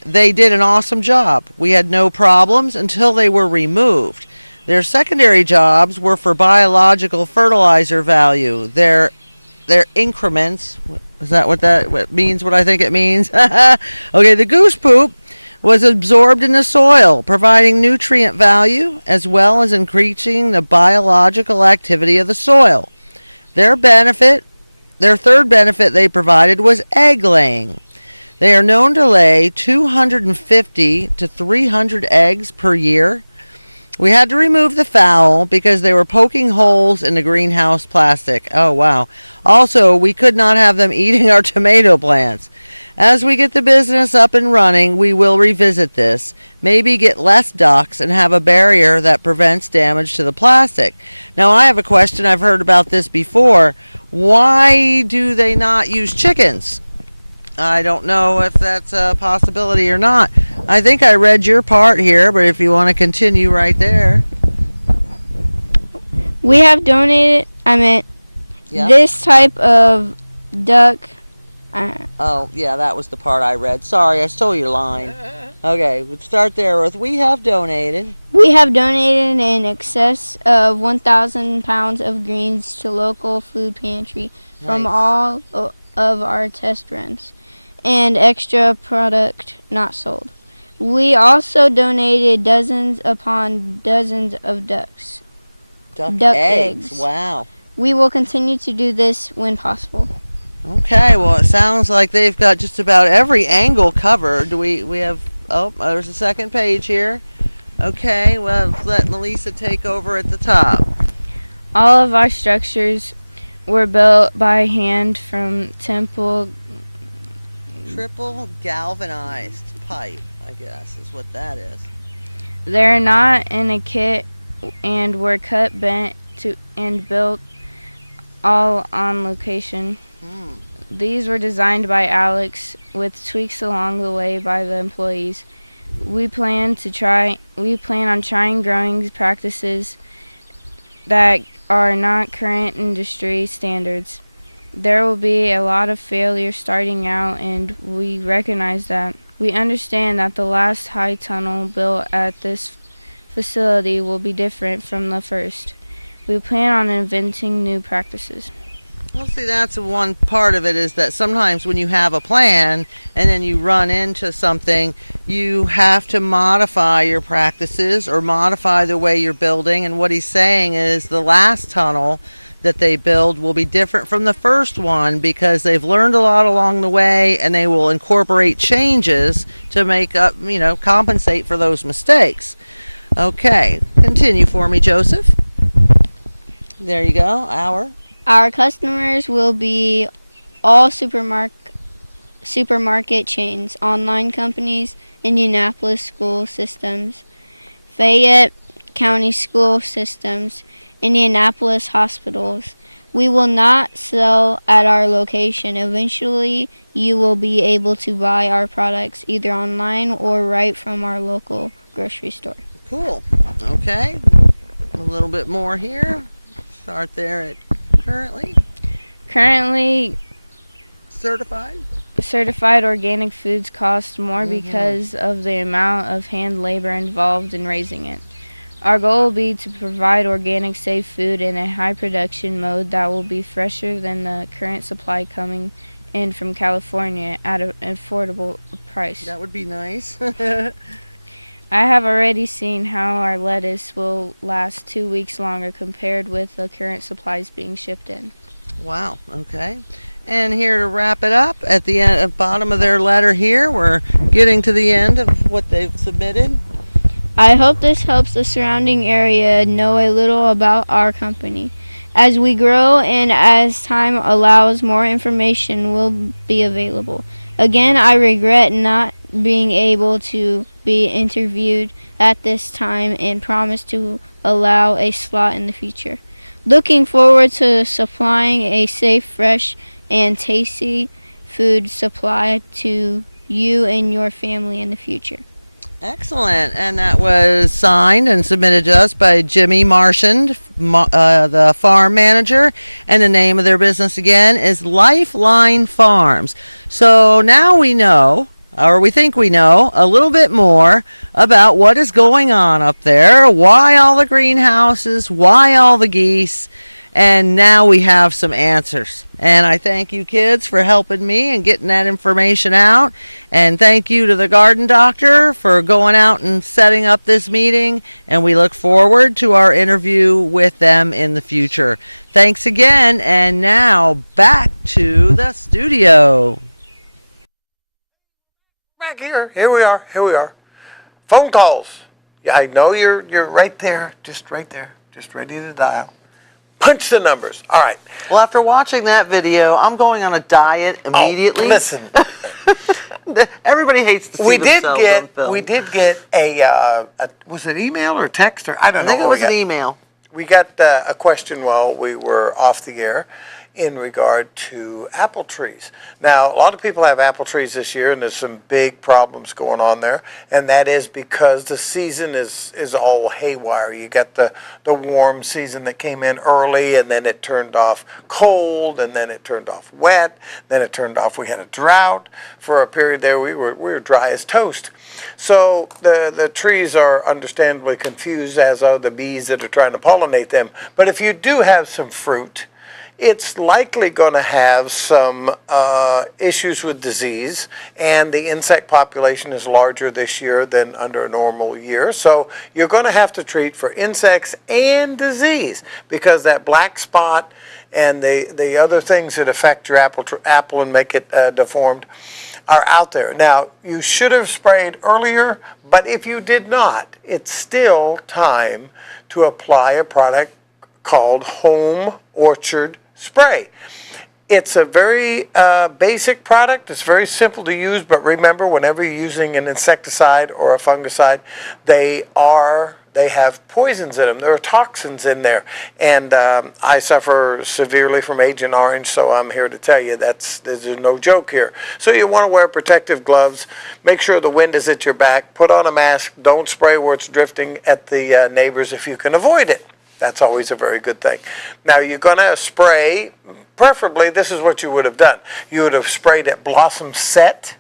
they did an awesome job. We had no problems until they were removed. Their secondary jobs were for biological fertilizer value. Their increments, is that what means, what I think it means? Okay, the goose poop was absorbed in the soil, providing nutrient value as well as increasing the biological activity of the soil. Their third benefit they provided was egg laying. They are known to lay 250 to 300 eggs per year. We had to remove the fowl because they were poking holes in the greenhouse plastic. Oh, wow. Also, we could not have them eating our tomato plants. As we get the business up and running, we will revisit this. Maybe get less ducks and have a barrier that prevents damage to the plastic. Now, I have a question. I've heard about this before. Why do they not use chickens? I don't know if that's a possibility or not. I think I read your part here, but if you want to continue right there. We have donated, this type of duck. Oh, yeah, that was the part I read. Sorry, I stole your line. Okay, we'll start there with we have donated. We have donated in excess of 1,000 pounds of greens to local food pantry from Nice. all of our test runs and extra product not sold. We also donated dozens upon dozens of ducks. Duck eggs. Wow. We will continue to do this when possible. Okay, well, it sounds like they've got just about every angle covered. We have, oh, there's a second page here. Okay, well, let's let Melissa take over at the top. All of our structures were built by hand from Temple. Triple galvanized pipe, I guess, is what that is. They're not in a kit and were cut, bent, and built all on location. These were designed by Alex with tweaks along the way by the employees. We plan on trying growing practices that are not current industry standards. There will be a lot of failure starting out, and we recognize that. We understand that the last high tunnel built at this facility will be different from the first. We plan on inventing new practices. Well, see, that's one part of it, is that sometimes when you have a plan and then you run into something, you have to modify your practices or modify the way you're building. And what he's saying is the last tunnel that they build will be different from the first one because they've learned a lot along the way, and they will incorporate changes to make up, compensate for those mistakes. Okay, continue for me, Joseph. There you go, Our customers will be all supermarket chains, online companies, Indianapolis school systems, Fayette County school systems, Indianapolis hospitals. We will not sell at our location. Eventually, you will be able to buy our products either online or right from our local grocery store. Cool. Okay, a little bit more here. Start there at currently certified organic foods cost more because of the amount of hand labor involved in raising it. Our goal will be to provide organic safe food in a high production mode that will be fresher than the current supply coming in from California at an affordable price. That would be nice. I have already seen how our lettuce will last 2 weeks longer compared with the current supplies being shipped in. Wow, okay. And here to wrap it up, at the end, bottom of their letter here, we're getting to the end of what they've submitted. I hope this helps the surrounding area know a little about our company. As we grow and as time allows, more information will be available. Again, I regret not being able to be interviewed at this time and promise to allow a slot in the future. Looking forward to supplying a safe, fresh, and tasty food supply to you and your family in the future. Excellent. And that was signed and submitted to us by Jimmy Marchand, the farm manager. And the name of their business again is Lifeline Farms. So now we know, or we think we know, a little bit more about what is going on up there, why all the greenhouses, why all the geese, and now we have some answers. And I thank you kids for helping me and getting that information out. And thank you to the garden doctor for going out and setting up this meeting. And we look forward to our interview with them in the future. Thanks again. And now back to the studio. Back here. Here we are. Phone calls. Yeah, I know you're right there. Just right there. Just ready to dial. Punch the numbers. All right. Well, after watching that video, I'm going on a diet immediately. Oh, listen. Everybody hates to see themselves on film. We did get a was it email or text or I don't know. I think it was an email. We got a question while we were off the air. in regard to apple trees. Now, a lot of people have apple trees this year, and there's some big problems going on there, and that is because the season is all haywire. You got the warm season that came in early, and then it turned off cold, and then it turned off wet, then it turned off. We had a drought for a period there. We were dry as toast. So the trees are understandably confused, as are the bees that are trying to pollinate them. But if you do have some fruit, it's likely going to have some issues with disease, and the insect population is larger this year than under a normal year. So you're going to have to treat for insects and disease, because that black spot and the other things that affect your apple and make it deformed are out there. Now, you should have sprayed earlier, but if you did not, it's still time to apply a product called Home Orchard Spray. It's a very basic product. It's very simple to use, but remember, whenever you're using an insecticide or a fungicide, they have poisons in them. There are toxins in there. And I suffer severely from Agent Orange, so I'm here to tell you there's no joke here. So you want to wear protective gloves. Make sure the wind is at your back. Put on a mask. Don't spray where it's drifting at the neighbors if you can avoid it. That's always a very good thing. Now, you're going to spray, preferably, this is what you would have done. You would have sprayed at blossom set,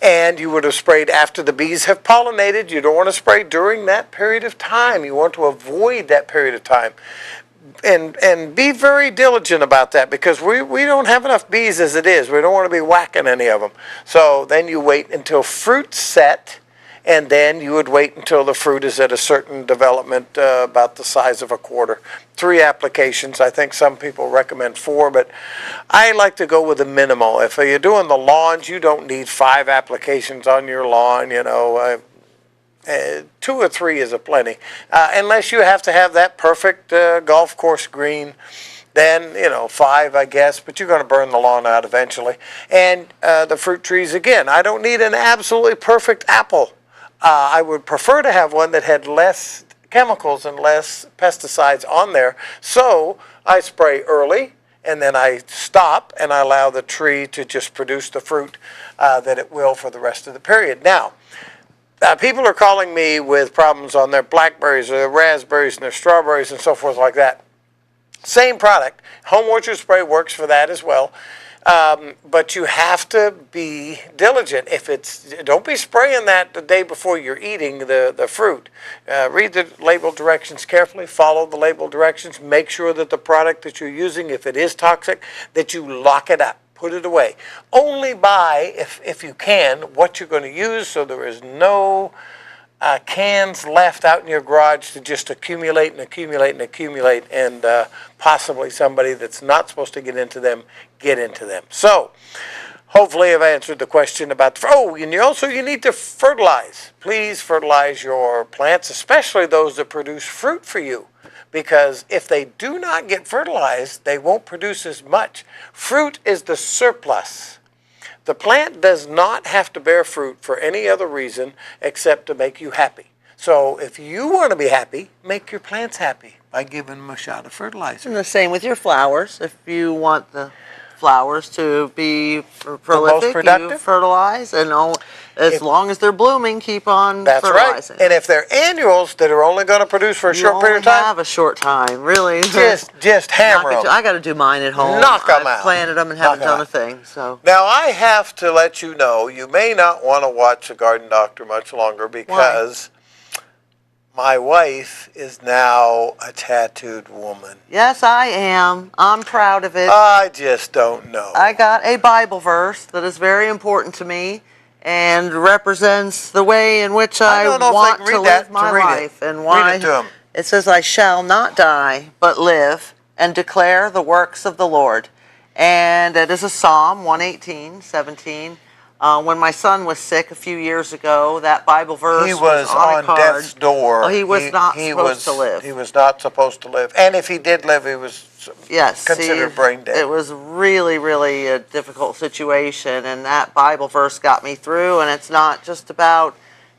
and you would have sprayed after the bees have pollinated. You don't want to spray during that period of time. You want to avoid that period of time. And be very diligent about that, because we don't have enough bees as it is. We don't want to be whacking any of them. So then you wait until fruit set, and then you would wait until the fruit is at a certain development, about the size of a quarter. 3 applications. I think some people recommend 4, but I like to go with a minimal. If you're doing the lawns, you don't need 5 applications on your lawn, 2 or 3 is a plenty. Unless you have to have that perfect golf course green, then 5, I guess, but you're going to burn the lawn out eventually. And the fruit trees, again, I don't need an absolutely perfect apple. I would prefer to have one that had less chemicals and less pesticides on there. So I spray early, and then I stop and I allow the tree to just produce the fruit that it will for the rest of the period. Now, people are calling me with problems on their blackberries or their raspberries and their strawberries and so forth like that. Same product. Home Orchard Spray works for that as well. But you have to be diligent. Don't be spraying that the day before you're eating the fruit. Read the label directions carefully, follow the label directions, make sure that the product that you're using, if it is toxic, that you lock it up, put it away. Only buy, if you can, what you're going to use, so there is no cans left out in your garage to just accumulate and accumulate and accumulate, and possibly somebody that's not supposed to get into them get into them. So hopefully I've answered the question about, and you need to fertilize. Please fertilize your plants, especially those that produce fruit for you, because if they do not get fertilized, they won't produce as much. Fruit is the surplus. The plant does not have to bear fruit for any other reason except to make you happy. So if you want to be happy, make your plants happy by giving them a shot of fertilizer. And the same with your flowers. If you want the flowers to be prolific, you fertilize, and as long as they're blooming, keep on fertilizing. Right. And if they're annuals that are only going to produce for a short period of time, you have a short time, really. Just hammer them. I got to do mine at home. Knock them out. I've planted them and haven't done a thing. So now I have to let you know, you may not want to watch The Garden Doctor much longer, because my wife is now a tattooed woman. Yes, I am. I'm proud of it. I just don't know. I got a Bible verse that is very important to me and represents the way in which I want to live my life. And why? Read it to him. It says, I shall not die, but live and declare the works of the Lord. And it is a Psalm 118:17. When my son was sick a few years ago, that Bible verse was on a card. Death's door. Oh, he was not supposed to live. He was not supposed to live. And if he did live, he was considered brain dead. It was really, really a difficult situation, and that Bible verse got me through. And it's not just about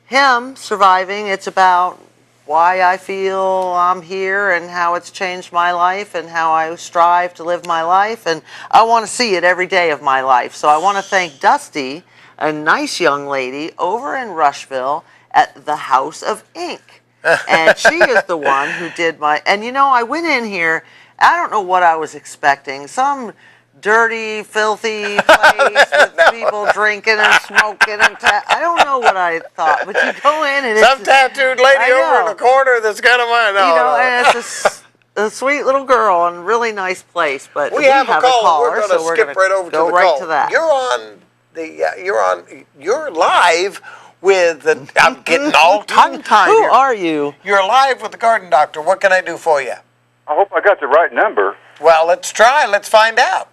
him surviving. It's about why I feel I'm here and how it's changed my life and how I strive to live my life. And I want to see it every day of my life. So I want to thank Dusty, a nice young lady over in Rushville at the House of Ink. And she is the one who did my, and you know, I went in here, I don't know what I was expecting. Some dirty, filthy place with people drinking and smoking and I don't know what I thought, but you go in and Some tattooed lady over in the corner that's kind of mine. No, you know, no. and it's a sweet little girl and really nice place. But we have a caller. We're going to so skip right over to the call. To that. You're live with the. I'm getting all tongue-tied. Who are you? You're live with the Garden Doctor. What can I do for you? I hope I got the right number. Well, let's try. Let's find out.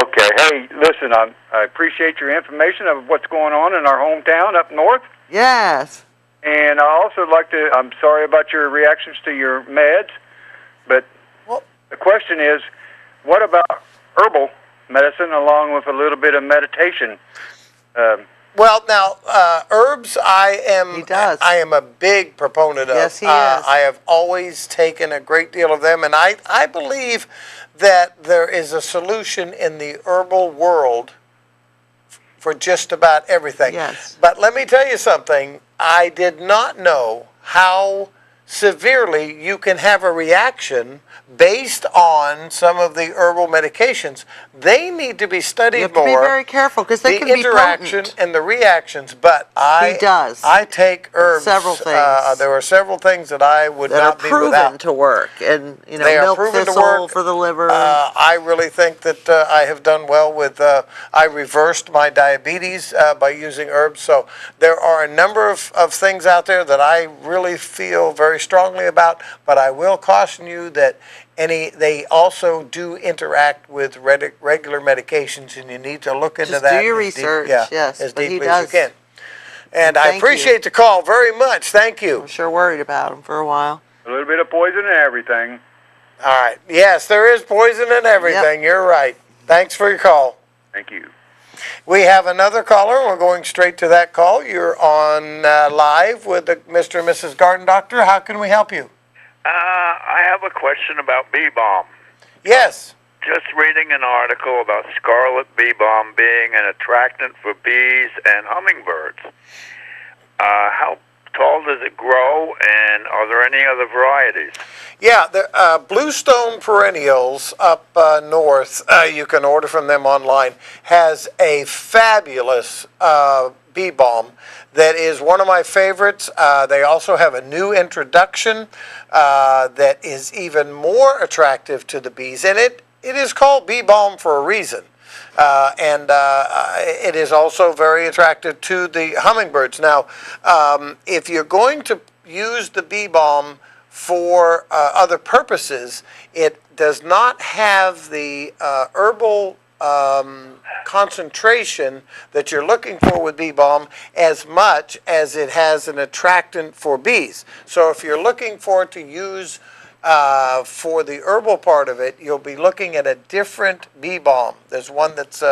Okay. Hey, listen, I appreciate your information of what's going on in our hometown up north. Yes. And I also like to, I'm sorry about your reactions to your meds, but the question is, what about herbal medicine along with a little bit of meditation? Well, now, herbs, I am a big proponent of. Yes, he is. I have always taken a great deal of them, and I believe that there is a solution in the herbal world for just about everything. Yes. But let me tell you something. I did not know how severely you can have a reaction based on some of the herbal medications. They need to be studied more. You have to be very careful because they can be the interaction and the reactions. But I take herbs. Several things. There were several things that I would not be without. That are proven to work, and you know, they milk are proven thistle to work for the liver. I really think that I have done well with. I reversed my diabetes by using herbs. So there are a number of things out there that I really feel very strongly about. But I will caution you that they also do interact with regular medications, and you need to look into that. Do your research, yes, as but he deeply as you does. can. And I appreciate the call very much. Thank you. I'm sure worried about him for a while. A little bit of poison and everything. All right. Yes, there is poison in everything. Yep. You're right. Thanks for your call. Thank you. We have another caller. We're going straight to that call. You're on live with Mr. and Mrs. Garden Doctor. How can we help you? I have a question about bee balm. Yes. Just reading an article about scarlet bee balm being an attractant for bees and hummingbirds. How tall does it grow, and are there any other varieties? Yeah, the Bluestone Perennials up north, you can order from them online, has a fabulous bee balm that is one of my favorites. They also have a new introduction that is even more attractive to the bees, and it is called bee balm for a reason. And it is also very attractive to the hummingbirds. Now, if you're going to use the bee balm for other purposes, it does not have the herbal concentration that you're looking for with bee balm as much as it has an attractant for bees. So if you're looking for it to use for the herbal part of it, you'll be looking at a different bee balm. There's one that's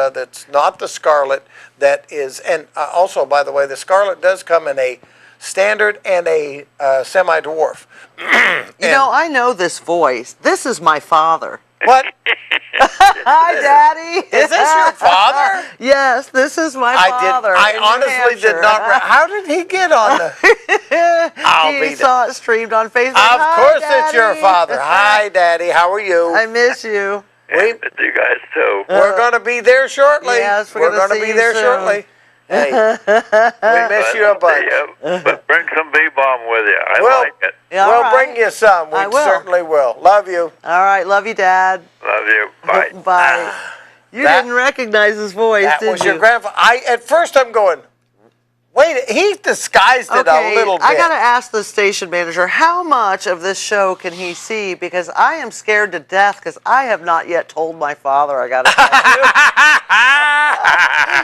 not the scarlet, that is, and also, by the way, the scarlet does come in a standard and a semi-dwarf. You know, I know this voice. This is my father. What? Hi, Daddy. Is this your father? Yes, this is my father. I honestly did not. How did he get on the? He saw it streamed on Facebook. Of course, Daddy. it's your father. Hi, Daddy. How are you? I miss you. I miss you guys too. We're going to be there shortly. Yes, we're going to be there shortly. Hey, we miss you a bunch. But bring some bee balm with you. I like it. Yeah, we'll bring you some. We certainly will. Love you. All right. Love you, Dad. Love you. Bye. Bye. You didn't recognize his voice, did you? That was your grandfather. At first I'm going, wait, he disguised it a little bit. I got to ask the station manager, how much of this show can he see? Because I am scared to death because I have not yet told my father I got to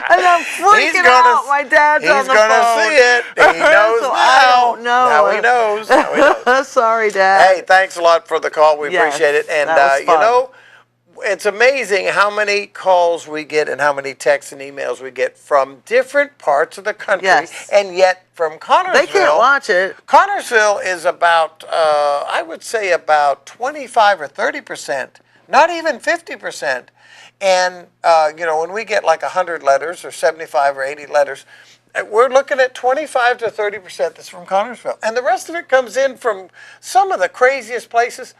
and I'm freaking out. My dad's on the phone. He's going to see it. He knows so now. I don't know. Now he knows. Now he knows. Sorry, Dad. Hey, thanks a lot for the call. We appreciate it. And, that was fun. you know, it's amazing how many calls we get and how many texts and emails we get from different parts of the country, Yes. and yet from Connorsville. They can't watch it. Connorsville is about, I would say about 25 or 30%, not even 50%. And, when we get like 100 letters or 75 or 80 letters, we're looking at 25 to 30% that's from Connorsville. And the rest of it comes in from some of the craziest places.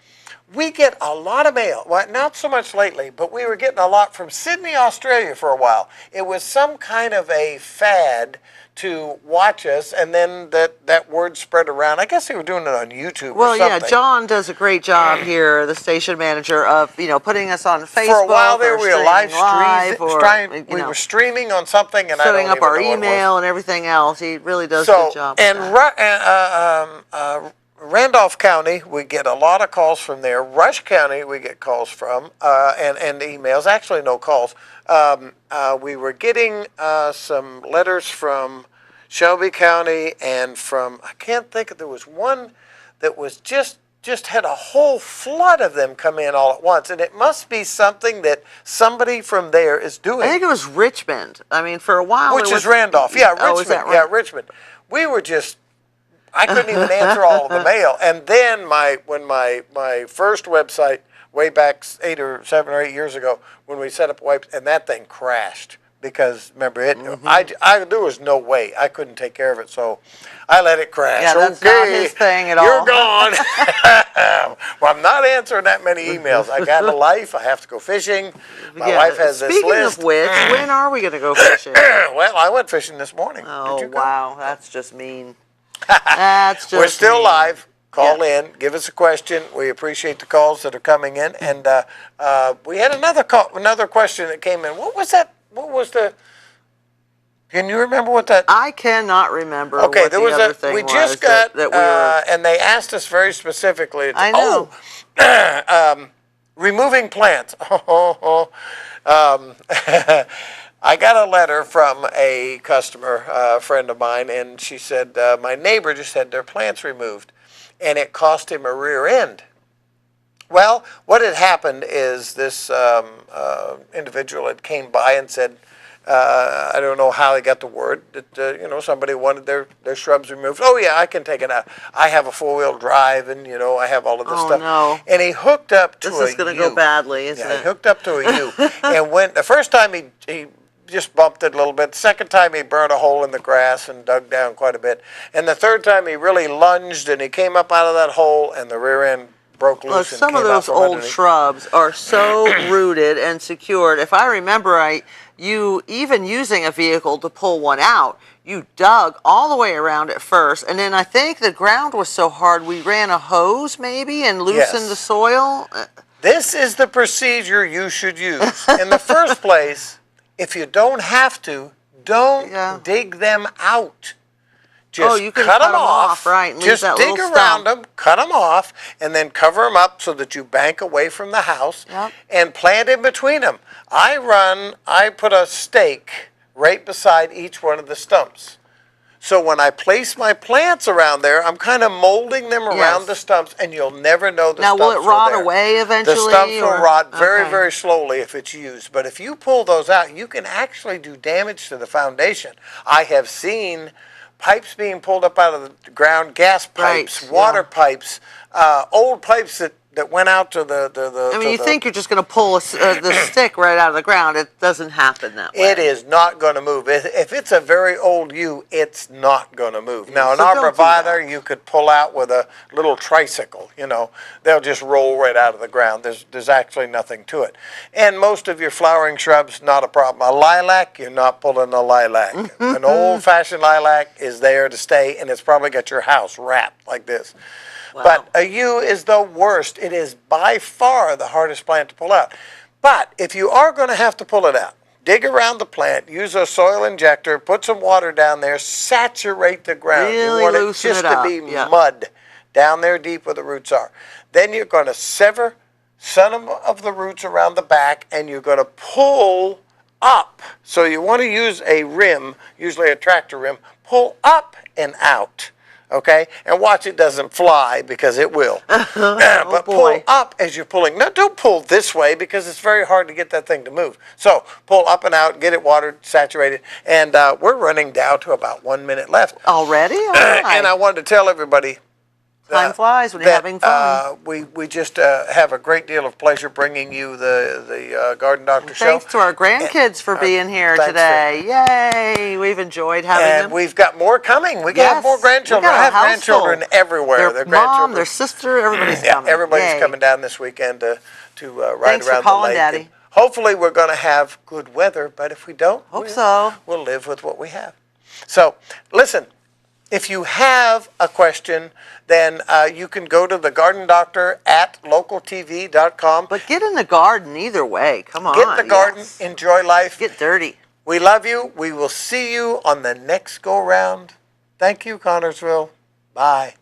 We get a lot of mail. Well, not so much lately, but we were getting a lot from Sydney, Australia for a while. It was some kind of a fad to watch us, and then that word spread around. I guess they were doing it on YouTube or something. Yeah, John does a great job here, the station manager, of putting us on Facebook. For a while there, we were we were streaming on something, and setting up our email email and everything else. He really does a good job. And Randolph County, we get a lot of calls from there. Rush County, we get calls from, and emails. Actually, no calls. We were getting some letters from Shelby County and from, I can't think, there was one that was just had a whole flood of them come in all at once. And it must be something that somebody from there is doing. I think it was Richmond. I mean, for a while. Which is Randolph. Yeah, Richmond. Oh, is that right? Yeah, Richmond. We were just, I couldn't even answer all of the mail. And then when my first website, way back 7 or 8 years ago, when we set up a website, and that thing crashed because, remember, there was no way I couldn't take care of it, so I let it crash. Yeah, that's not his thing at all. You're gone. Well, I'm not answering that many emails. I got a life. I have to go fishing. My wife has this list. Speaking of which, when are we going to go fishing? Well, I went fishing this morning. Oh, Did you go? wow. That's just mean. That's just We're still mean. live. Call in, give us a question. We appreciate the calls that are coming in. And we had another question that came in. What was that? What was the? Can you remember what that? I cannot remember. Okay, what there the was other a. thing We was just got, that we were. and they asked us very specifically. I know. Removing plants. I got a letter from a customer, a friend of mine, and she said, my neighbor just had their plants removed, and it cost him a rear end. Well, what had happened is this individual had came by and said, I don't know how they got the word that somebody wanted their shrubs removed. Oh yeah, I can take it out. I have a 4-wheel drive, and I have all of this stuff. No. And he hooked up to This is going to go badly, isn't it? He hooked up to a U, and when the first time he just bumped it a little bit. The second time he burned a hole in the grass and dug down quite a bit, and the third time he really lunged and he came up out of that hole, and the rear end broke loose. Look, and some came of out those from old underneath. shrubs are so rooted and secured. If I remember right, you even using a vehicle to pull one out, you dug all the way around it first, and then I think the ground was so hard we ran a hose maybe and loosened the soil. This is the procedure you should use. In the first place, if you don't have to, don't dig them out. Just you can cut them off, right? And just leave that dig little around stump. them, cut them off, and then cover them up so that you bank away from the house and plant in between them. I put a stake right beside each one of the stumps. So when I place my plants around there, I'm kind of molding them around the stumps, and you'll never know the stumps are there. Now, will it rot away eventually? The stumps will rot very, very slowly if it's used. But if you pull those out, you can actually do damage to the foundation. I have seen pipes being pulled up out of the ground, gas pipes, water pipes, old pipes that went out to the I mean, you think you're just going to pull the stick right out of the ground. It doesn't happen that way. It is not going to move. If it's a very old yew, it's not going to move. Now, an So don't do arborvitae you could pull out with a little tricycle, They'll just roll right out of the ground. There's actually nothing to it. And most of your flowering shrubs, not a problem. A lilac, you're not pulling a lilac. An old-fashioned lilac is there to stay, and it's probably got your house wrapped like this. Wow. But a yew is the worst. It is by far the hardest plant to pull out. But if you are going to have to pull it out, dig around the plant, use a soil injector, put some water down there, saturate the ground. Really you want loosen it just it up. to be mud down there deep where the roots are. Then you're going to sever some of the roots around the back, and you're going to pull up. So you want to use a rim, usually a tractor rim, pull up and out. okay? And watch it doesn't fly, because it will. But pull up as you're pulling. Now, don't pull this way, because it's very hard to get that thing to move. So pull up and out, get it watered, saturated, and we're running down to about 1 minute left. Already? All right. And I wanted to tell everybody, time flies when you're having fun. We just have a great deal of pleasure bringing you the Garden Doctor Show. Thanks to our grandkids for being here today. Yay! We've enjoyed having them. And we've got more coming. We have more grandchildren. I have grandchildren everywhere. Their mom, their sister, everybody's coming. Everybody's coming down this weekend to ride Thanks around for calling, the lake. Daddy. Hopefully we're going to have good weather, but if we don't, we'll live with what we have. So, listen. If you have a question, then you can go to the Garden Doctor at localtv.com. But get in the garden either way. Come on. Get in the garden. Enjoy life. Get dirty. We love you. We will see you on the next go-round. Thank you, Connorsville. Bye.